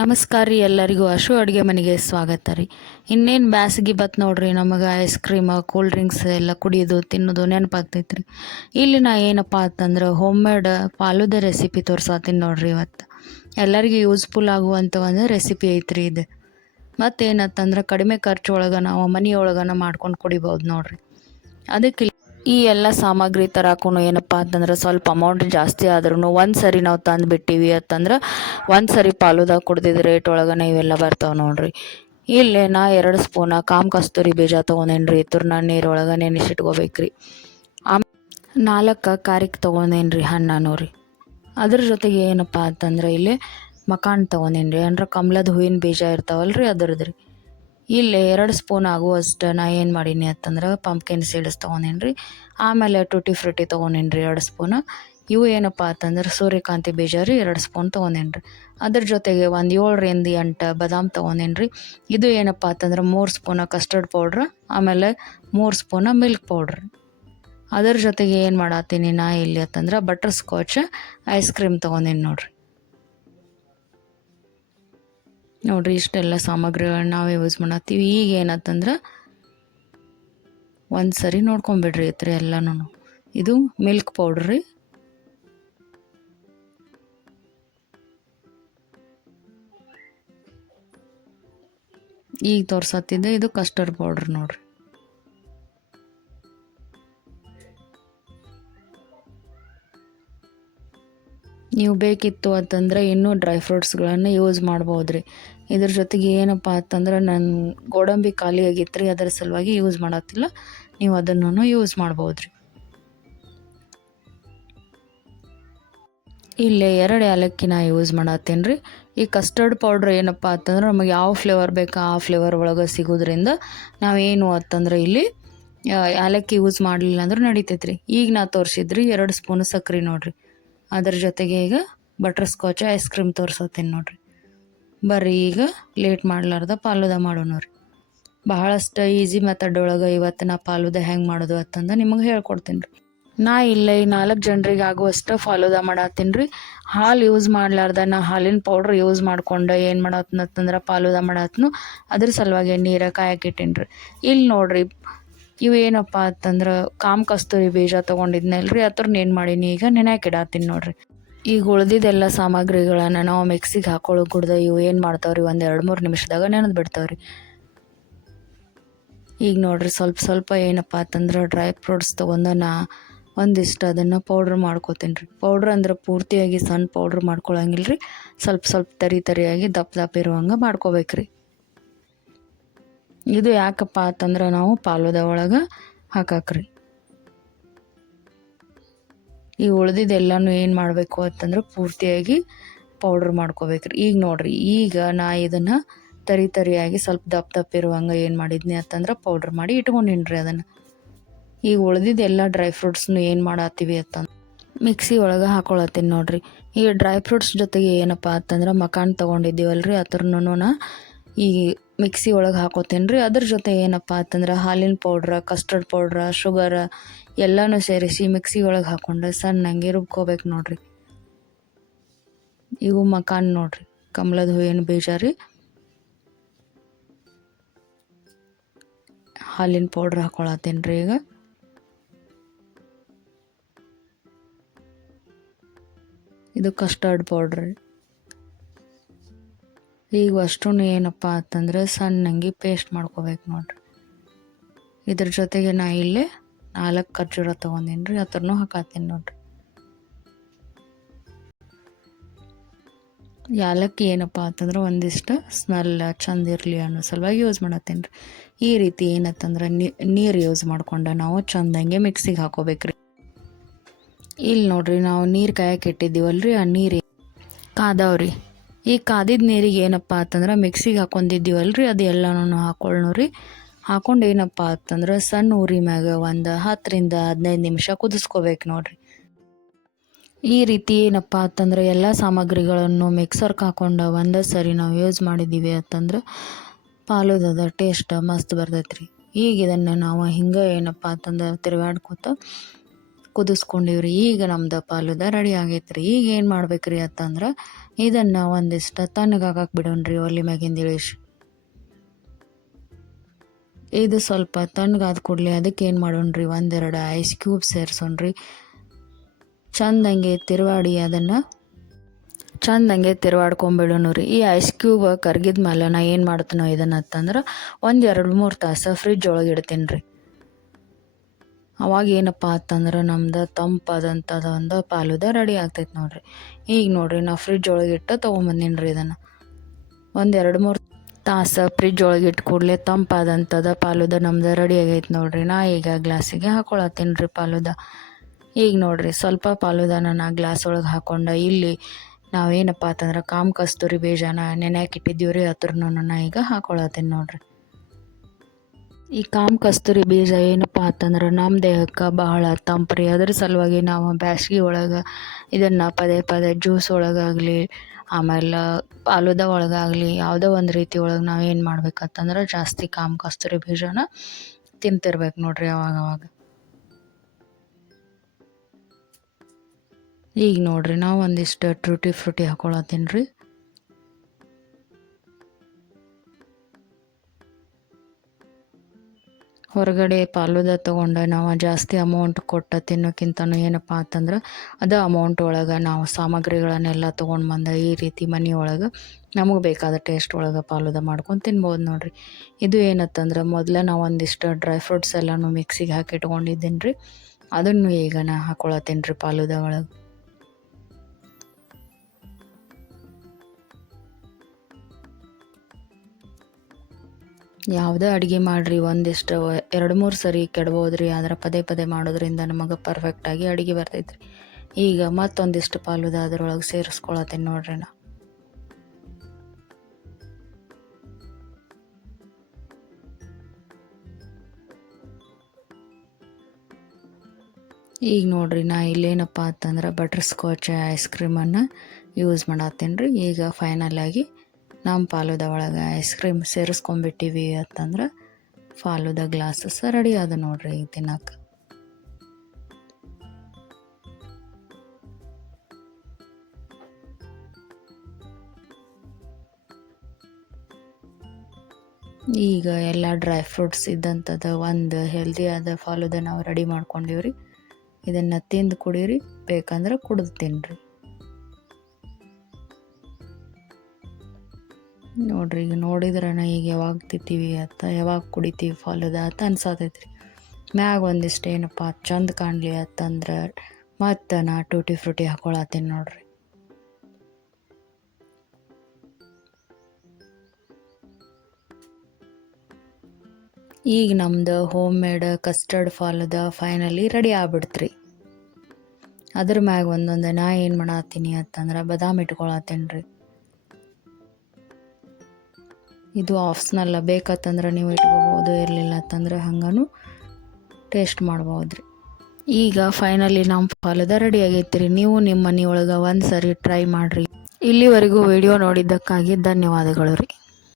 ನಮಸ್ಕಾರ ರೀ ಎಲ್ಲರಿಗೂ ಅಶು ಅಡುಗೆ ಮನೆಗೆ ಸ್ವಾಗತ ರೀ. ಇನ್ನೇನು ಬ್ಯಾಸಗಿ ಬತ್ ನೋಡ್ರಿ, ನಮಗೆ ಐಸ್ ಕ್ರೀಮ್ ಕೂಲ್ ಡ್ರಿಂಕ್ಸ್ ಎಲ್ಲ ಕುಡಿಯೋದು ತಿನ್ನೋದು ನೆನಪಾಗ್ತೈತೆ ರೀ. ಇಲ್ಲಿ ನಾ ಏನಪ್ಪ ಅಂತಂದ್ರೆ ಹೋಮ್ ಮೇಡ್ ಫಾಲೂದ ರೆಸಿಪಿ ತೋರ್ಸಾತೀನಿ ನೋಡ್ರಿ. ಇವತ್ತು ಎಲ್ಲರಿಗೂ ಯೂಸ್ಫುಲ್ ಆಗುವಂಥ ಒಂದು ರೆಸಿಪಿ ಐತ್ರಿ ಇದು. ಮತ್ತೇನತ್ತಂದ್ರೆ ಕಡಿಮೆ ಖರ್ಚು ಒಳಗೆ ನಾವು ಮನೆಯೊಳಗನ ಮಾಡ್ಕೊಂಡು ಕುಡಿಬೋದು ನೋಡ್ರಿ. ಅದಕ್ಕೆ ಈ ಎಲ್ಲ ಸಾಮಗ್ರಿ ತರಕ್ಕೂ ಏನಪ್ಪ ಅಂತಂದ್ರೆ ಸ್ವಲ್ಪ ಅಮೌಂಟ್ ಜಾಸ್ತಿ ಆದ್ರೂ ಒಂದು ಸರಿ ನಾವು ತಂದು ಬಿಟ್ಟಿವಿ ಅಂತಂದ್ರೆ ಒಂದು ಸರಿ ಫಾಲೂದ ಕುಡ್ದಿದ್ದು ರೇಟ್ ಒಳಗನೆ ಇವೆಲ್ಲ ಬರ್ತಾವೆ ನೋಡ್ರಿ. ಇಲ್ಲೇ ನಾ 2 ಸ್ಪೂನ ಕಾಮ್ ಕಸ್ತೂರಿ ಬೀಜ ತೊಗೊಂಡೇನ್ರಿ. ತುರ್ನ ನೀರೊಳಗೆ ನೆನೆಸಿಟ್ಕೋಬೇಕ್ರಿ. ಆಮೇಲೆ 4 ಕಾರಿಗೆ ತೊಗೊಂಡೇನ್ರಿ ಹಣ್ಣು ರೀ. ಅದ್ರ ಜೊತೆಗೆ ಏನಪ್ಪ ಅಂತಂದ್ರೆ ಇಲ್ಲಿ ಮಕಾನ್ ತೊಗೊಂಡೇನ್ರಿ, ಅಂದ್ರೆ ಕಮಲದ ಹೂವಿನ ಬೀಜ ಇರ್ತಾವಲ್ರಿ ಅದ್ರದ್ದು ರೀ. ಇಲ್ಲಿ 2 ಸ್ಪೂನ್ ಆಗುವಷ್ಟು ನಾ ಏನು ಮಾಡೀನಿ ಅಂತಂದ್ರೆ ಪಂಪ್ಕಿನ್ ಸೀಡ್ಸ್ ತೊಗೊಂಡೇನ್ರಿ. ಆಮೇಲೆ ಟೂಟಿ ಫ್ರೂಟಿ ತೊಗೊಂಡೇನ್ರಿ 2 ಸ್ಪೂನ್. ಇವು ಏನಪ್ಪ ಅಂತಂದ್ರೆ ಸೂರ್ಯಕಾಂತಿ ಬೀಜ ರೀ 2 ಸ್ಪೂನ್ ತೊಗೊಂಡೇನ್ರಿ. ಅದ್ರ ಜೊತೆಗೆ ಒಂದು 7ರಿಂದ 8 ಬಾದಾಮ್ ತೊಗೊಂಡೇನ್ರಿ. ಇದು ಏನಪ್ಪ ಅಂತಂದ್ರೆ 3 ಸ್ಪೂನ ಕಸ್ಟರ್ಡ್ ಪೌಡ್ರ್, ಆಮೇಲೆ 3 ಸ್ಪೂನ ಮಿಲ್ಕ್ ಪೌಡ್ರ್. ಅದ್ರ ಜೊತೆಗೆ ಏನು ಮಾಡತ್ತೀನಿ ನಾ ಇಲ್ಲಿ ಅಂತಂದ್ರೆ ಬಟರ್ ಸ್ಕಾಚ್ ಐಸ್ ಕ್ರೀಮ್ ತೊಗೊಂಡೇನಿ ನೋಡ್ರಿ. ಇಷ್ಟೆಲ್ಲ ಸಾಮಗ್ರಿಗಳನ್ನ ನಾವು ಯೂಸ್ ಮಾಡತ್ತೀವಿ. ಈಗ ಏನಂತಂದ್ರೆ ಒಂದು ಸರಿ ನೋಡ್ಕೊಂಬಿಡ್ರಿ ಐತ್ರಿ ಎಲ್ಲನೂ. ಇದು ಮಿಲ್ಕ್ ಪೌಡ್ರ್ ರೀ. ಈಗ ತೋರ್ಸತ್ತಿದ್ದೆ ಇದು ಕಸ್ಟರ್ಡ್ ಪೌಡ್ರ್ ನೋಡ್ರಿ. ನೀವು ಬೇಕಿತ್ತು ಅಂತಂದ್ರೆ ಇನ್ನೂ ಡ್ರೈ ಫ್ರೂಟ್ಸ್ಗಳನ್ನು ಯೂಸ್ ಮಾಡ್ಬೋದು ರೀ. ಇದ್ರ ಜೊತೆಗೆ ಏನಪ್ಪ ಅಂತಂದ್ರೆ ನನ್ನ ಗೋಡಂಬಿ ಖಾಲಿ ಆಗಿತ್ತು ರೀ, ಅದರ ಸಲುವಾಗಿ ಯೂಸ್ ಮಾಡತ್ತಿಲ್ಲ. ನೀವು ಅದನ್ನು ಯೂಸ್ ಮಾಡ್ಬೋದು ರೀ. ಇಲ್ಲೇ 2 ಏಲಕ್ಕಿನ ಯೂಸ್ ಮಾಡತ್ತೇನೆ ರೀ. ಈ ಕಸ್ಟರ್ಡ್ ಪೌಡ್ರ್ ಏನಪ್ಪ ಅಂತಂದ್ರೆ ನಮಗೆ ಯಾವ ಫ್ಲೇವರ್ ಬೇಕಾ ಆ ಫ್ಲೇವರ್ ಒಳಗೆ ಸಿಗೋದ್ರಿಂದ ನಾವೇನು ಅಂತಂದ್ರೆ ಇಲ್ಲಿ ಏಲಕ್ಕಿ ಯೂಸ್ ಮಾಡಲಿಲ್ಲ ಅಂದ್ರೆ ನಡಿತೈತೆ ರೀ. ಈಗ ನಾ ತೋರಿಸಿದ್ರಿ 2 ಸ್ಪೂನ್ ಸಕ್ಕರೆ ನೋಡ್ರಿ. ಅದ್ರ ಜೊತೆಗೆ ಈಗ ಬಟರ್ ಸ್ಕಾಚ್ ಐಸ್ ಕ್ರೀಮ್ ತೋರ್ಸತ್ತೀನಿ ನೋಡ್ರಿ. ಬರ್ರಿ ಈಗ ಲೇಟ್ ಮಾಡಲಾರ್ದ ಫಾಲೂದ ಮಾಡೋಣ ರೀ. ಬಹಳಷ್ಟು ಈಸಿ ಮೆಥಡ್ ಒಳಗೆ ಇವತ್ತು ನಾ ಫಾಲೂದ ಹೆಂಗೆ ಮಾಡೋದು ಅಂತಂದು ನಿಮಗೆ ಹೇಳ್ಕೊಡ್ತೀನಿ ರೀ. ನಾ ಇಲ್ಲೇ 4 ಜನರಿಗೆ ಆಗುವಷ್ಟು ಫಾಲೂದ ಮಾಡತ್ತೀನಿ ರೀ. ಹಾಲು ಯೂಸ್ ಮಾಡಲಾರ್ದ ನಾ ಹಾಲಿನ ಪೌಡ್ರ್ ಯೂಸ್ ಮಾಡ್ಕೊಂಡು ಏನು ಮಾಡತ್ತಂದ್ರೆ ಫಾಲೂದ ಮಾಡತ್ನು. ಅದ್ರ ಸಲುವಾಗಿ ನೀರು ಕಾಯಕ್ಕಿಟ್ಟೀನಿ ರೀ. ಇಲ್ಲಿ ನೋಡ್ರಿ, ಇವು ಏನಪ್ಪ ಅಂತಂದ್ರೆ ಕಾಮ್ ಕಸ್ತೂರಿ ಬೀಜ ತೊಗೊಂಡಿದ್ನಲ್ರಿ, ಅದ್ರನ್ನ ಏನು ಮಾಡೀನಿ ಈಗ ನೆನೆಯಾಕಿಡತ್ತೀನಿ ನೋಡ್ರಿ. ಈಗ ಉಳ್ದಿದ್ದೆಲ್ಲ ಸಾಮಗ್ರಿಗಳನ್ನು ನಾವು ಮಿಕ್ಸಿಗೆ ಹಾಕೊಳ್ಳೋ ಕುಡ್ದು ಇವು ಏನು ಮಾಡ್ತಾವ್ರಿ, ಒಂದು 2-3 ನಿಮಿಷದಾಗ ನೆನೆದು ಬಿಡ್ತಾವ್ರಿ. ಈಗ ನೋಡ್ರಿ ಸ್ವಲ್ಪ ಏನಪ್ಪ ಅಂತಂದ್ರೆ ಡ್ರೈ ಫ್ರೂಟ್ಸ್ ತೊಗೊಂಡು ನಾ ಒಂದಿಷ್ಟು ಅದನ್ನು ಪೌಡ್ರ್ ಮಾಡ್ಕೋತೀನಿ ರೀ. ಪೌಡ್ರ್ ಅಂದ್ರೆ ಪೂರ್ತಿಯಾಗಿ ಸಣ್ಣ ಪೌಡ್ರ್ ಮಾಡ್ಕೊಳಂಗಿಲ್ಲ ರೀ. ಸ್ವಲ್ಪ ತರಿಯಾಗಿ ದಪ್ಪ ಇರುವಂಗೆ ಮಾಡ್ಕೋಬೇಕ್ರಿ. ಇದು ಯಾಕಪ್ಪ ಅಂತಂದ್ರೆ ನಾವು ಫಾಲೂದ ಒಳಗೆ ಹಾಕಾಕ್ರಿ. ಈ ಉಳ್ದಿದ್ದೆಲ್ಲನೂ ಏನು ಮಾಡಬೇಕು ಅಂತಂದ್ರೆ ಪೂರ್ತಿಯಾಗಿ ಪೌಡ್ರ್ ಮಾಡ್ಕೋಬೇಕ್ರಿ. ಈಗ ನೋಡ್ರಿ, ಈಗ ನಾ ಇದನ್ನು ತರಿಯಾಗಿ ಸ್ವಲ್ಪ ದಪ್ಪ ಇರುವಂಗೆ ಏನು ಮಾಡಿದ್ನಿ ಅಂತಂದ್ರೆ ಪೌಡ್ರ್ ಮಾಡಿ ಇಟ್ಕೊಂಡಿನಿ ರೀ ಅದನ್ನು. ಈಗ ಉಳ್ದಿದ್ದೆಲ್ಲ ಡ್ರೈ ಫ್ರೂಟ್ಸ್ನು ಏನು ಮಾಡತ್ತೀವಿ ಅಂತಂದ್ರೆ ಮಿಕ್ಸಿ ಒಳಗೆ ಹಾಕೊಳತ್ತೀನಿ ನೋಡ್ರಿ. ಈ ಡ್ರೈ ಫ್ರೂಟ್ಸ್ ಜೊತೆಗೆ ಏನಪ್ಪ ಅಂತಂದ್ರೆ ಮಕಾನ್ ತೊಗೊಂಡಿದ್ದೀವಲ್ರಿ, ಅದ್ರನ್ನೂ ನಾ ಈ ಮಿಕ್ಸಿ ಒಳಗೆ ಹಾಕೋತೀನಿ ರೀ. ಅದ್ರ ಜೊತೆ ಏನಪ್ಪ ಅಂತಂದ್ರೆ ಹಾಲಿನ ಪೌಡ್ರ, ಕಸ್ಟರ್ಡ್ ಪೌಡ್ರ, ಶುಗರ ಎಲ್ಲನೂ ಸೇರಿಸಿ ಮಿಕ್ಸಿ ಒಳಗೆ ಹಾಕ್ಕೊಂಡು ಸಣ್ಣಂಗೆ ರುಬ್ಕೋಬೇಕು ನೋಡ್ರಿ. ಇವು ಮಕಾನ್ ನೋಡ್ರಿ, ಕಮಲದ ಹೂವಿನ ಬೀಜ ರೀ. ಹಾಲಿನ ಪೌಡ್ರ್ ಹಾಕೊಳತ್ತೀನಿ ರೀ. ಈಗ ಇದು ಕಸ್ಟರ್ಡ್ ಪೌಡ್ರ್. ಈಗ ಅಷ್ಟೂ ಏನಪ್ಪ ಅಂತಂದ್ರೆ ಸಣ್ಣಂಗೆ ಪೇಸ್ಟ್ ಮಾಡ್ಕೋಬೇಕು ನೋಡ್ರಿ. ಇದ್ರ ಜೊತೆಗೆ ನಾ ಇಲ್ಲೇ 4 ಖರ್ಜೂರ ತೊಗೊಂಡೀನಿ ರೀ, ಅದನ್ನು ಹಾಕತ್ತೀನಿ ನೋಡ್ರಿ. ಏಲಕ್ಕಿ ಏನಪ್ಪ ಅಂತಂದ್ರೆ ಒಂದಿಷ್ಟು ಸ್ಮೆಲ್ ಚಂದ ಇರಲಿ ಅನ್ನೋ ಸಲುವಾಗಿ ಯೂಸ್ ಮಾಡತ್ತೀನಿ ರೀ. ಈ ರೀತಿ ಏನತ್ತಂದ್ರೆ ನೀರು ಯೂಸ್ ಮಾಡ್ಕೊಂಡು ನಾವು ಚಂದಂಗೆ ಮಿಕ್ಸಿಗೆ ಹಾಕೋಬೇಕ್ರಿ. ಇಲ್ಲಿ ನೋಡ್ರಿ, ನಾವು ನೀರು ಕಾಯಕ್ಕೆ ಇಟ್ಟಿದ್ದೀವಲ್ರಿ, ಆ ನೀರು ಕಾದವ್ರಿ. ಈ ಕಾದಿದ್ದ ನೀರಿಗೆ ಏನಪ್ಪ ಅಂತಂದ್ರೆ ಮಿಕ್ಸಿಗೆ ಹಾಕೊಂಡಿದ್ದೀವಲ್ರಿ ಅದು ಎಲ್ಲನೂ ಹಾಕೊಳ್ಳ್ರಿ. ಹಾಕೊಂಡು ಏನಪ್ಪ ಅಂತಂದ್ರೆ ಸಣ್ಣ ಉರಿ ಮ್ಯಾಗ ಒಂದು 10ರಿಂದ 15 ನಿಮಿಷ ಕುದಿಸ್ಕೋಬೇಕು ನೋಡ್ರಿ. ಈ ರೀತಿ ಏನಪ್ಪ ಅಂತಂದ್ರೆ ಎಲ್ಲ ಸಾಮಗ್ರಿಗಳನ್ನು ಮಿಕ್ಸರ್ಗೆ ಹಾಕೊಂಡು ಒಂದೇ ಸರಿ ನಾವು ಯೂಸ್ ಮಾಡಿದ್ದೀವಿ ಅಂತಂದ್ರೆ ಫಾಲೂದದ ಟೇಸ್ಟ್ ಮಸ್ತ್ ಬರ್ತೈತೆ ರೀ. ಈಗ ಇದನ್ನು ನಾವು ಹಿಂಗೆ ಏನಪ್ಪ ಅಂತಂದ್ರೆ ತಿರುಗಾಡ್ಕೋತ ಕುದಿಸ್ಕೊಂಡಿವ್ರಿ. ಈಗ ನಮ್ದು ಫಾಲೂದ ರೆಡಿ ಆಗೈತ್ರಿ. ಈಗ ಏನು ಮಾಡ್ಬೇಕ್ರಿ ಅಂತಂದ್ರೆ ಇದನ್ನು ಒಂದಿಷ್ಟು ತಣ್ಣಗಾಗಕ್ಕೆ ಬಿಡೋಣ್ರಿ ಒಲೆ ಮ್ಯಾಗಿಂದ ಇಳಿಸಿ. ಇದು ಸ್ವಲ್ಪ ತಣ್ಣಗಾದ ಕೂಡಲೇ ಅದಕ್ಕೆ ಏನು ಮಾಡೋಣ್ರಿ, ಒಂದೆರಡು ಐಸ್ ಕ್ಯೂಬ್ ಸೇರಿಸೋಣ್ರಿ. ಚಂದಂಗೆ ತಿರುವಾಡಿ ಅದನ್ನು ಚಂದಂಗೆ ತಿರುವಾಡ್ಕೊಂಬಿಡೋಣ ರೀ. ಈ ಐಸ್ ಕ್ಯೂಬ್ ಕರ್ಗಿದ ಮೇಲೆ ನಾ ಏನು ಮಾಡ್ತೀನೋ ಇದನ್ನು ಅಂತಂದ್ರೆ 1-2-3 ತಾಸು ಫ್ರಿಜ್ ಒಳಗೆ ಇಡ್ತೀನಿ ರೀ. ಅವಾಗ ಏನಪ್ಪ ಅಂತಂದ್ರೆ ನಮ್ದು ತಂಪಾದಂಥದ್ದು ಒಂದು ಫಾಲೂದ ರೆಡಿ ಆಗ್ತೈತೆ ನೋಡಿರಿ. ಈಗ ನೋಡಿರಿ ನಾ ಫ್ರಿಜ್ ಒಳಗೆ ಇಟ್ಟು ತೊಗೊಂಬಂದೀನಿ ರೀ. ಇದನ್ನು 1-2-3 ತಾಸು ಫ್ರಿಜ್ ಒಳಗೆ ಇಟ್ಟು ಕೂಡಲೇ ತಂಪಾದಂಥದ್ದು ಫಾಲೂದ ನಮ್ದು ರೆಡಿ ಆಗೈತೆ ನೋಡಿರಿ. ನಾ ಈಗ ಗ್ಲಾಸಿಗೆ ಹಾಕೊಳತ್ತೀನಿ ರೀ ಫಾಲೂದ. ಈಗ ನೋಡಿರಿ ಸ್ವಲ್ಪ ಫಾಲೂದನ ನಾ ಗ್ಲಾಸ್ ಒಳಗೆ ಹಾಕ್ಕೊಂಡು ಇಲ್ಲಿ ನಾವೇನಪ್ಪ ಅಂತಂದ್ರೆ ಕಾಮ ಕಸ್ತೂರಿ ಬೀಜನ ನೆನೆಯಾಕೆ ಇಟ್ಟಿದ್ದೀವಿ ರೀ, ಅದ್ರನ್ನೂ ನಾ ಈಗ ಹಾಕೊಳತ್ತೀನಿ ನೋಡಿರಿ. ಈ ಕಾಮ ಕಸ್ತೂರಿ ಬೀಜ ಏನಪ್ಪ ಅಂತಂದ್ರೆ ನಮ್ಮ ದೇಹಕ್ಕೆ ಬಹಳ ತಂಪ್ರಿ. ಅದ್ರ ಸಲುವಾಗಿ ನಾವು ಬ್ಯಾಸ್ಗೆ ಒಳಗೆ ಇದನ್ನು ಪದೇ ಪದೇ ಜ್ಯೂಸ್ ಒಳಗಾಗಲಿ ಆಮೇಲೆ ಫಾಲೂದ ಒಳಗಾಗಲಿ ಯಾವುದೋ ಒಂದು ರೀತಿ ಒಳಗೆ ನಾವು ಏನು ಮಾಡ್ಬೇಕಂತಂದ್ರೆ ಜಾಸ್ತಿ ಕಾಮ ಕಸ್ತೂರಿ ಬೀಜನ ತಿಂತಿರ್ಬೇಕು ನೋಡಿರಿ ಅವಾಗವಾಗ. ಈಗ ನೋಡಿರಿ ನಾವು ಒಂದಿಷ್ಟು ಟ್ರೂಟಿ ಫ್ರೂಟಿ ಹಾಕೊಳತ್ತೀನಿ ರೀ. ಹೊರಗಡೆ ಫಾಲೂದ ತೊಗೊಂಡು ನಾವು ಜಾಸ್ತಿ ಅಮೌಂಟ್ ಕೊಟ್ಟು ತಿನ್ನೋಕ್ಕಿಂತನೂ ಏನಪ್ಪ ಅಂತಂದ್ರೆ ಅದು ಅಮೌಂಟ್ ಒಳಗೆ ನಾವು ಸಾಮಗ್ರಿಗಳನ್ನೆಲ್ಲ ತೊಗೊಂಡು ಬಂದು ಈ ರೀತಿ ಮನೆ ಒಳಗೆ ನಮಗೆ ಬೇಕಾದ ಟೇಸ್ಟ್ ಒಳಗೆ ಫಾಲೂದ ಮಾಡ್ಕೊಂಡು ತಿನ್ಬೋದು ನೋಡಿರಿ. ಇದು ಏನತ್ತಂದ್ರೆ ಮೊದಲೇ ನಾವು ಒಂದಿಷ್ಟು ಡ್ರೈ ಫ್ರೂಟ್ಸ್ ಎಲ್ಲನೂ ಮಿಕ್ಸಿಗೆ ಹಾಕಿ ಇಟ್ಕೊಂಡಿದ್ದೀನಿ ರೀ. ಅದನ್ನು ಈಗ ನಾ ಹಾಕೊಳತ್ತೀನಿ ರೀ ಫಾಲೂದ ಒಳಗೆ. ಯಾವುದೇ ಅಡುಗೆ ಮಾಡಿರಿ ಒಂದಿಷ್ಟು 2-3 ಸರಿ ಕೆಡ್ಬೋದು ರೀ. ಆದ್ರೆ ಪದೇ ಪದೇ ಮಾಡೋದ್ರಿಂದ ನಮಗೆ ಪರ್ಫೆಕ್ಟಾಗಿ ಅಡುಗೆ ಬರ್ತೈತೆ ರೀ. ಈಗ ಮತ್ತೊಂದಿಷ್ಟು ಫಾಲೂದ ಅದ್ರೊಳಗೆ ಸೇರಿಸ್ಕೊಳತ್ತೀನಿ ನೋಡ್ರಿ ನಾ. ಈಗ ನೋಡಿರಿ ನಾ ಇಲ್ಲೇನಪ್ಪ ಅಂತಂದ್ರೆ ಬಟರ್ ಸ್ಕಾಚ್ ಐಸ್ ಕ್ರೀಮನ್ನು ಯೂಸ್ ಮಾಡತ್ತೀನಿ ರೀ. ಈಗ ಫೈನಲಾಗಿ ನಮ್ಮ ಫಾಲೂದ ಒಳಗೆ ಐಸ್ ಕ್ರೀಮ್ ಸೇರಿಸ್ಕೊಂಬಿಟ್ಟಿವಿ ಅಂತಂದ್ರೆ ಫಾಲೂದ ಗ್ಲಾಸಸ್ ರೆಡಿ ಅದ ನೋಡ್ರಿ ಈಗ ತಿನ್ನಕ್ಕೆ. ಈಗ ಎಲ್ಲ ಡ್ರೈ ಫ್ರೂಟ್ಸ್ ಇದ್ದಂಥದ್ದು ಒಂದು ಹೆಲ್ದಿ ಆದ ಫಾಲೂದ ನಾವು ರೆಡಿ ಮಾಡ್ಕೊಂಡಿವ್ರಿ. ಇದನ್ನು ತಿಂದು ಕುಡೀರಿ, ಬೇಕಂದ್ರೆ ಕುಡಿದು ತಿನ್ನಿರಿ ನೋಡ್ರಿ. ಈಗ ನೋಡಿದ್ರನ ಈಗ ಯಾವಾಗ ತಿಂತೀವಿ ಅಂತ ಯಾವಾಗ ಕುಡಿತೀವಿ ಫಾಲೂದ ಅಂತ ಅನ್ಸತೈತ್ರಿ. ಮ್ಯಾಗ ಒಂದಿಷ್ಟು ಏನಪ್ಪ ಚಂದ ಕಾಣಲಿ ಅಂತಂದ್ರೆ ಮತ್ತು ನಾ ಟೂಟಿ ಫ್ರೂಟಿ ಹಾಕೊಳತ್ತೀನಿ ನೋಡ್ರಿ. ಈಗ ನಮ್ದು home made custard falooda finally ready ಆಗ್ಬಿಡ್ತ್ರಿ. ಅದ್ರ ಮ್ಯಾಗ ಒಂದೊಂದು ನಾ ಏನು ಮಾಡತ್ತೀನಿ ಅಂತಂದ್ರೆ ಬಾದಾಮಿ ಇಟ್ಕೊಳತ್ತೀನಿ ರೀ. ಇದು ಆಪ್ಷನಲ್ಲ, ಬೇಕಂತಂದ್ರೆ ನೀವು ಇಟ್ಕೋಬೋದು, ಇರಲಿಲ್ಲ ಅಂತಂದ್ರೆ ಹಂಗೂ ಟೇಸ್ಟ್ ಮಾಡ್ಬೋದು ರೀ. ಈಗ ಫೈನಲಿ ನಮ್ಮ ಫಾಲೂದ ರೆಡಿ ಆಗೈತೆ ರೀ. ನೀವು ನಿಮ್ಮ ಮನೆಯೊಳಗೆ ಒಂದು ಸರಿ ಟ್ರೈ ಮಾಡಿರಿ. ಇಲ್ಲಿವರೆಗೂ ವಿಡಿಯೋ ನೋಡಿದ್ದಕ್ಕಾಗಿ ಧನ್ಯವಾದಗಳು ರೀ.